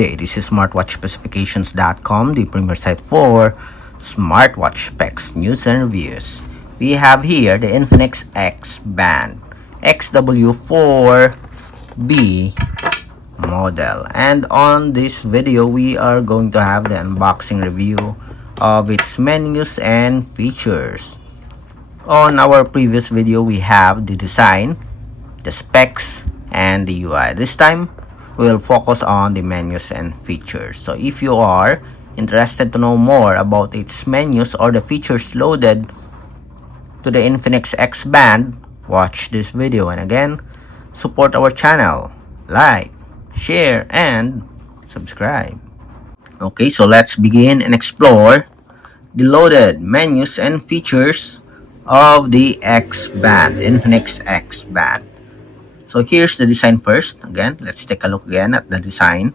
day. This is smartwatchspecifications.com, the premier site for smartwatch specs, news, and reviews. We have here the Infinix XBand XW4B model, and on this video we are going to have the unboxing review of its menus and features. On our previous video we have the design, the specs, and the UI. This time we'll focus on the menus and features. So if you are interested to know more about its menus or the features loaded to the Infinix XBand, watch this video, and again, support our channel, like, share, and subscribe. Okay, so let's begin and explore the loaded menus and features of the XBand, Infinix XBand. So here's the design first. Again, let's take a look again at the design.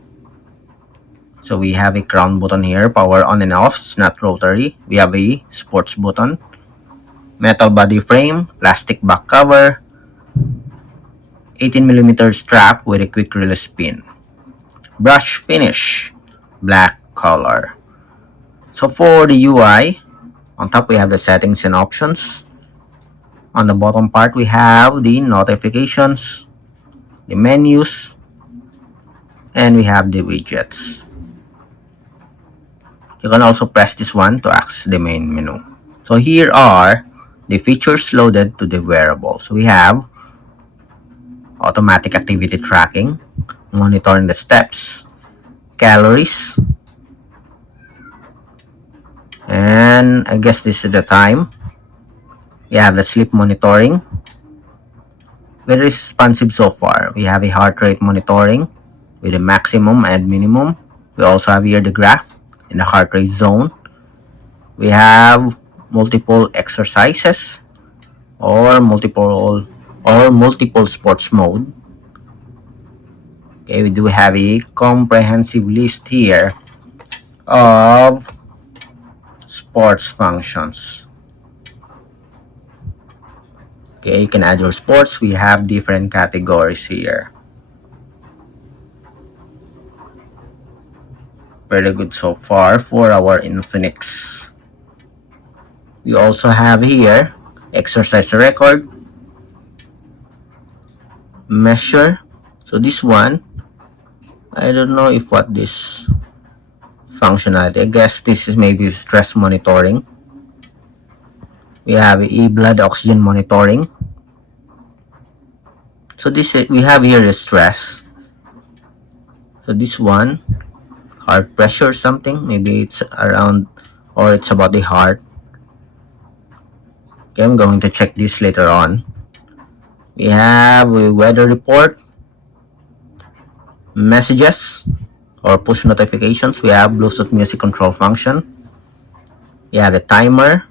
So we have a crown button here, power on and off. It's not rotary. We have a sports button, metal body frame, plastic back cover, 18mm strap with a quick release pin, brush finish, black color. So for the UI, on top we have the settings and options. On the bottom part we have the notifications, the menus, and we have the widgets. You can also press this one to access the main menu. So here are the features loaded to the wearable. So we have automatic activity tracking, monitoring the steps, calories, and I guess this is the time. We have the sleep monitoring, very responsive so far. We have a heart rate monitoring with a maximum and minimum. We also have here the graph in the heart rate zone. We have multiple exercises or multiple sports mode. Okay, we do have a comprehensive list here of sports functions. Okay, you can add your sports. We have different categories here. Very good so far for our Infinix. We also have here exercise record, measure. So this one, I don't know if what this functionality. I guess this is maybe stress monitoring. We have blood oxygen monitoring. So this we have here the stress. So this one, heart pressure or something. Maybe it's around or it's about the heart. Okay, I'm going to check this later on. We have a weather report, messages or push notifications. We have Bluetooth music control function. We have a timer.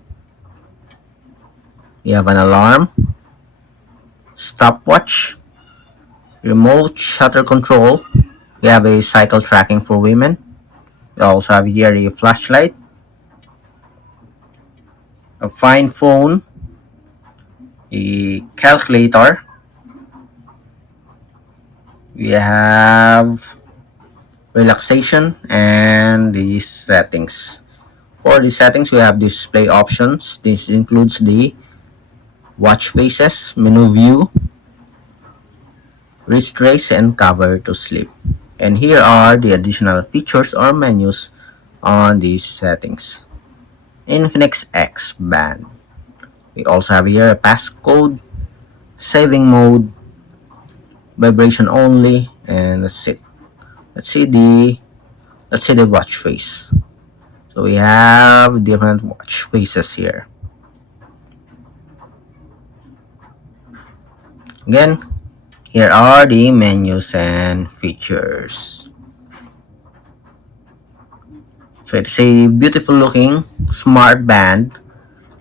We have an alarm, stopwatch, remote shutter control. We have a cycle tracking for women. We also have here a flashlight, a find phone, a calculator. We have relaxation and the settings. For the settings, we have display options. This includes the watch faces, menu view, wrist trace, and cover to sleep. And here are the additional features or menus on these settings. Infinix XBand. We also have here a passcode, saving mode, vibration only, and that's it. Let's see the watch face. So we have different watch faces here. Again, here are the menus and features. So it's a beautiful looking smart band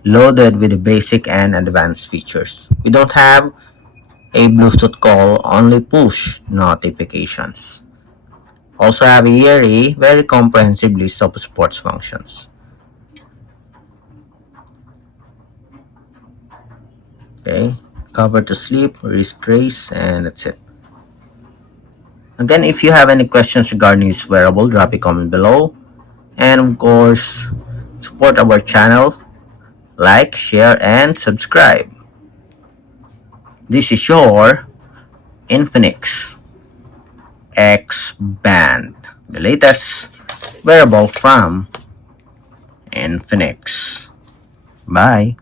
loaded with the basic and advanced features. We don't have a Bluetooth call, only push notifications. Also have here a very comprehensive list of sports functions. Okay, cover to sleep, wrist trace, and that's it. Again, if you have any questions regarding this wearable, drop a comment below. And of course, support our channel, like, share, and subscribe. This is your Infinix XBand, the latest wearable from Infinix. Bye.